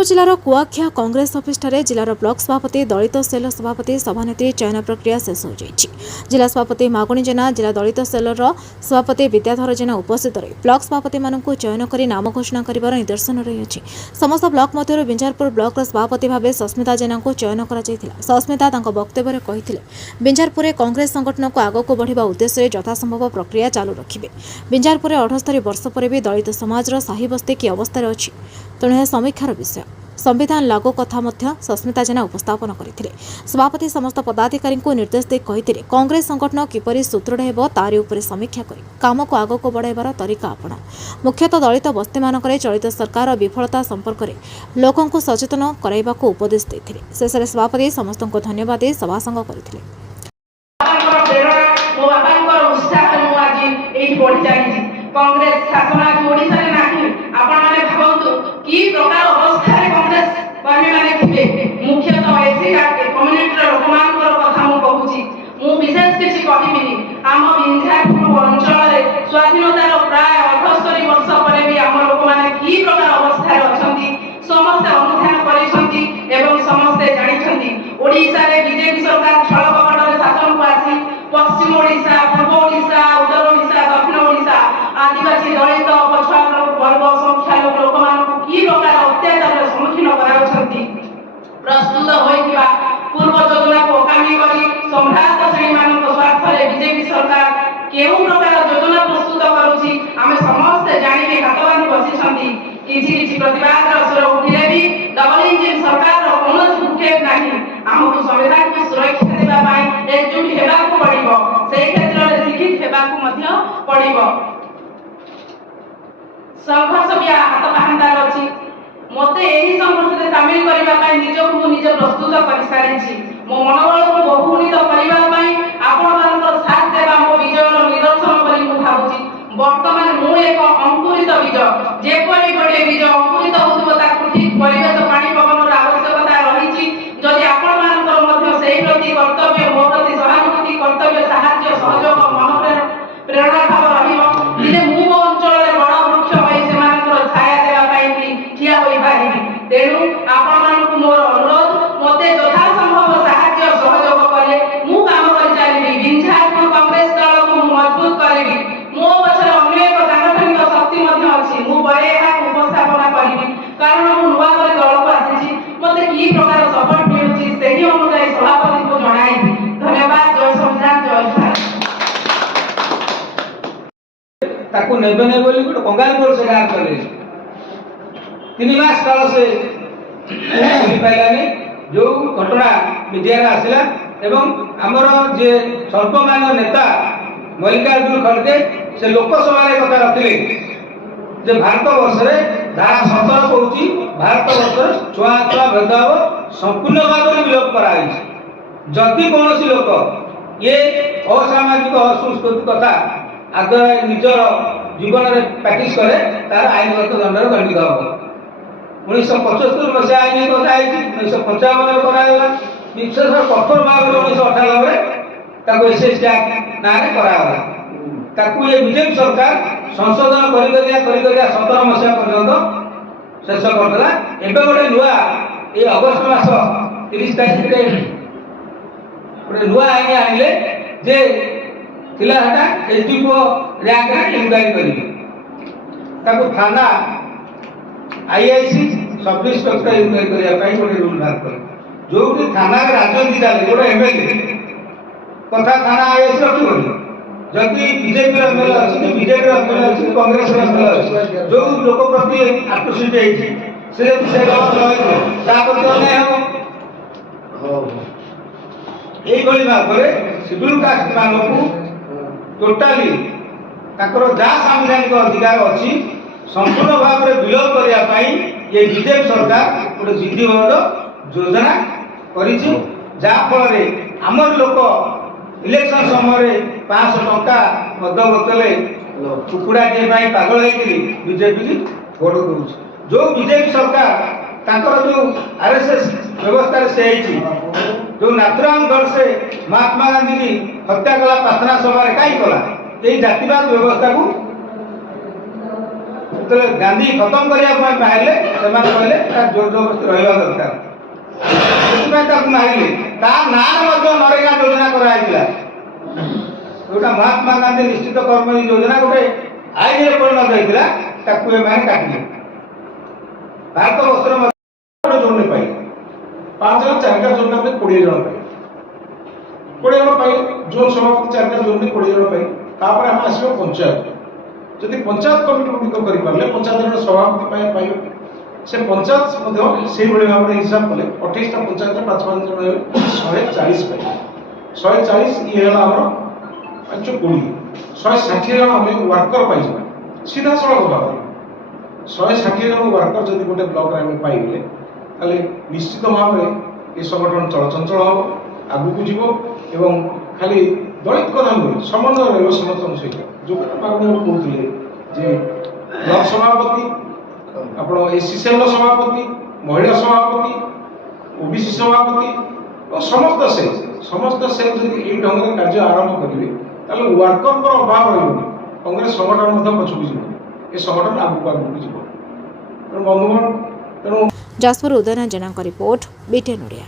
ଯାଜपुର ଜିଲ୍ଲାର କୁଆଖିଆ କଂଗ୍ରେସ ଅଫିସଠାରେ ଜିଲ୍ଲାର ବ୍ଲକ ସଭାପତି ଦଳିତ ସେଲ ସଭାପତି ସଭାନେତ୍ରୀ ଚୟନ ପ୍ରକ୍ରିୟା ଶେଷ ହୋଇଯାଇଛି। ଜିଲ୍ଲା ସଭାପତି ମାଗୁଣୀ ଜେନା ଜିଲ୍ଲା ଦଳିତ ସେଲର ସଭାପତି ବିଦ୍ୟାଧର ଜେନା ଉପସ୍ଥିତ ରହି ବ୍ଲକ ସଭାପତିମାନଙ୍କୁ ଚୟନ କରି ନାମ ଘୋଷଣା କରିବାର ନିଦର୍ଶନ ରହିଛି। ସମସ୍ତ ବ୍ଲକ ମଧ୍ୟରୁ ବିଞ୍ଝାରପୁର ବ୍ଲକର ସଭାପତି ଭାବେ ସସ୍ମିତା ଜେନାଙ୍କୁ ଚୟନ କରାଯାଇଥିଲା। ସସ୍ମିତା ତାଙ୍କ ବକ୍ତବ୍ୟରେ କହିଥିଲେ, ବିଞ୍ଝାରପୁରରେ କଂଗ୍ରେସ ସଂଗଠନକୁ ଆଗକୁ ବଢ଼ିବା ଉଦ୍ଦେଶ୍ୟରେ ଯଥାସମ୍ଭବ ପ୍ରକ୍ରିୟା ଚାଲୁ ରଖିବେ। ବିଞ୍ଝାରପୁରରେ 78 ବର୍ଷ ପରେ ବି ଦଳିତ ସମାଜର ସାହି ବସ୍ତି କି ଅବସ୍ଥାରେ ଅଛି, ତେଣୁ ଏହା ସମୀକ୍ଷାର ବିଷୟ। संविधान लागू कथा मध्य सस्मिता जेना उपस्थापन करथिले। सभापति समस्त पदाधिकारीଙ୍କୁ निर्देश दे कहिथिले कांग्रेस संगठन किपरि सुदृढ़ हेबो तारि उपरे समीक्षा करी काम को आगो को बढ़ाइबार तरीका आपण मुख्यतः दलित बस्ती मानकरे चलित सरकार विफलता संपर्क में लोकों को सचेतन कराइबाको उपदेश देथिले। शेषरे सभापति समस्तको धन्यवाद दे सभासंग करथिले। कांग्रेस शासन आज ओडिसा रे नाही आपण माने भावतु की प्रकार अवस्था रे कांग्रेस कर्मी माने थिबे मुख्यतः एसी कम्युनिटी रो लोकमान को कथा मु कहूची मु विशेष किछि कहिबिनी आम विंध्यापुर अंचल रे स्वाधीनता रो प्राय 78 वर्ष परे भी आम लोक माने की प्रकार अवस्था रे अछंती समस्त अनुधान करिसंती एवं समस्त जानिसंती। ओडिसा रे बीजेपी सरकार छल कपट रे शासन को आसी पश्चिम ओडिसा पूर्व ओडिसा उत्तर ओडिसा दक्षिण ओडिसा आदिवासी दलित पछुआ वर्ग संख्यालघु लोक मानक की प्रकार अत्याचार सम्मुखीन कराउछंती प्रस्तुत होइतिबा पूर्व योजना को अकामी करी सम्राट श्रेणी मानक स्वार्थ रे बीजेपी सरकार केउ प्रकार योजना प्रस्तुत करूची आमे समस्त जानिबे हातबांधी बसिछंती। किछि किछि प्रतिवाद रो स्वर उठिले भी डबल इंजिन सरकार रो कोनो भूक्षेप नाही। हमकु संविधान को सुरक्षा देबा पाई एकजुट हेबाकू पड़िबो सेही क्षेत्र रे शिक्षित हेबाकू मध्य पड़िबो। संघर्ष भी हाथ पाहंदार अछि मते एही संघर्ष रे शामिल करबा पाई निजको निज प्रस्तुत करि सारिछि। मो मनोबल को बहुगुणित करबा पाई आपण मानकर साथ देबा मो विजयर निदर्शन करि मु भाबुछि। वर्तमान मु एक अंकुरित बीज जेपरि गोटे बीज अंकुरित होतबो ताकु ठीक परिवेश पानी पवन र आवश्यकता रहिछि। जदि आपण मानकर मध्य सेही प्रति कर्तव्य मो प्रति सहानुभूति कर्तव्य साहाय्य सहयोग मन प्रेरणा भाव रहिबो दिने मु मो अंचल रे बड़ वृक्ष होई सेमानकर छाया देबा पाई ठिया होई पारिबि। तेनु आपण मानकु मोर अनुरोध मते यथा संभव साहाय्य सहयोग करे मु काम करि चालिबि। विंध्यापुर कांग्रेस दल को मजबूत करिबि। मो पछरे अन्य एक सांगठनिक शक्ति मध्य अछि मु बरे एहा उपस्थापना करिबि कारण मु नुवा करे दल को आसीछि मते की प्रकार सपोर्ट मिलुछि सेही अनुसार सभापति को जणाइबि। धन्यवाद। जय संविधान जय भारत। ताकू नेबे ने बोली गोटे कंगाल बोल से गार करे 3 मास काल से बोली पाइलानी जो घटना मीडिया रे आसिला एवं हमर जे सर्वमान्य नेता मल्लिकार्जुन खड़गे से लोकसभा रे कथा रखिले जे भारत वर्ष रे धारा 17 कहूची भारत वर्ष रे छुआ छुआ भेदभाव संपूर्ण भाव में विलोप कराई। जदि कोनोसी लोक ये असामाजिक असंस्कृति कथा आगे निजर जीवन में प्रैक्टिस करे तार आईनगत दंड दंडित हम। 1975 मसीहा आईन कथा 1955 करागला विशेष कठोर भाव 1998 एसएसटी एक्ट ना करागला ताकू ये बीजेपी सरकार संशोधन करिकरिया 17 मसीहा पर्यंत शेष करदेला। एबे गोटे नुआ ये अगस्त मास 30 तारिख रे गोटे नुआ आईन आनिले जे थिला हटा एसडीओ रैंक रे इंक्वायरी करिवे ताको थाना आईआईसी सब इंस्पेक्टर इंक्वायरी करिया पाई गोटे रूल बात कर जो कि थाना के राजनीति डाले गोटे एमएलए कथा थाना आईआईसी रखी बोली जदि बीजेपी रे एमएलए अछि बीजेपी रे एमएलए अछि कांग्रेस रे एमएलए अछि जो लोक प्रति आकर्षित हेछि से विषय ता प्रति अन्याय हो एई गोली भाव रे शेड्यूल कास्ट मानकू टोटाली ताकर जा संवैधानिक अधिकार अच्छी संपूर्ण भाव में विलोप करने ये बीजेपी सरकार गोटे विधिवत योजना करिछि फल आमर लोक इलेक्शन समय 500 टंका मद बोतले कुकुड़ा टे पागल होकर बीजेपी की भोट दौर जो बीजेपी सरकार ताकर जो आरएसएस व्यवस्था से जो नाथुराम गडसे महात्मा गांधी की हत्या कला प्रार्थना सभा कहीं कला ये जातिवाद व्यवस्था को ଯେତେବେଳେ ଗାନ୍ଧୀ ଖତମ କରିବା ପାଇଁ ବାହାରିଲେ ସେମାନେ କହିଲେ ତା ଜୋର ଜବରଦସ୍ତି ରହିବା ଦରକାର, ସେଥିପାଇଁ ତାକୁ ମାରିଲେ। ତା ନାଁରେ ମଧ୍ୟ ନରେଗା ଯୋଜନା କରାଯାଇଥିଲା, ଯୋଉଟା ମହାତ୍ମା ଗାନ୍ଧୀ ନିଶ୍ଚିତ କର୍ମୀ ଯୋଜନା ଗୋଟେ ଆଇନରେ ପରିଣତ ହେଇଥିଲା, ତାକୁ ଏମାନେ କାଟିଲେ। ଭାରତ ବର୍ଷର ଗୋଟେ ଜୋନରେ ପାଇଲେ 5 ଜଣ 4ଟା ଜୋନ୍ ଆମେ 20 ଜଣ ପାଇଲେ, 20 ଜଣ ପାଇଲେ ଜୋନ୍ ସଭାପତି 4ଟା ଜୋନ୍ 20 ଜଣ ପାଇଲେ। ତାପରେ ଆମେ ଆସିବ ପଞ୍ଚାୟତ, ଯଦି ପଞ୍ଚାୟତ କମିଟି ଗୁଡ଼ିକ କରିପାରିଲେ ପଞ୍ଚାୟତର ସଭାପତି ପାଇବେ। ସେ ପଞ୍ଚାୟତ ମଧ୍ୟ ସେଇଭଳି ଭାବରେ ହିସାବ କଲେ 28ଟା ପଞ୍ଚାୟତରେ 5 ଜଣ ହେଲେ 140 ପାଇଲେ। 140 ଇଏ ହେଲା ଆମର 520, 160 ଜଣ ଆମେ ୱାର୍କର ପାଇଯିବା ସିଧାସଳଖ ଭାବରେ। 160 ଜଣ ୱାର୍କର ଯଦି ଗୋଟେ ବ୍ଲକରେ ଆମେ ପାଇଗଲେ ତାହେଲେ ନିଶ୍ଚିତ ଭାବରେ ଏ ସଂଗଠନ ଚଳଚଞ୍ଚଳ ହେବ, ଆଗକୁ ଯିବ ଏବଂ ଖାଲି ଦଳିତ କଥା ନୁହେଁ, ସମନ୍ୱୟ ରହିବ ସମସ୍ତଙ୍କ ସହିତ। ଯୋଉ ଆପଣ କହୁଥିଲେ ଯେ ବ୍ଲକ ସଭାପତି, ଆପଣ ଏସ୍ସି ସେଲ୍ର ସଭାପତି, ମହିଳା ସଭାପତି, ଓବିସି ସଭାପତି ଓ ସମସ୍ତ ସେଲ୍ ଯଦି ଏଇ ଢଙ୍ଗରେ କାର୍ଯ୍ୟ ଆରମ୍ଭ କରିବେ ତାହେଲେ ୱାର୍କରଙ୍କର ଅଭାବ ରହିବନି, କଂଗ୍ରେସ ସଂଗଠନ ମଧ୍ୟ ପଛକୁ ଯିବନି, ଏ ସଂଗଠନ ଆଗକୁ ଯିବ। ତେଣୁ ବନ୍ଧୁଗଣ, ଯାଜପୁର ଉଦୟନ ଜେନାଙ୍କ ରିପୋର୍ଟ, BTN ଓଡ଼ିଆ।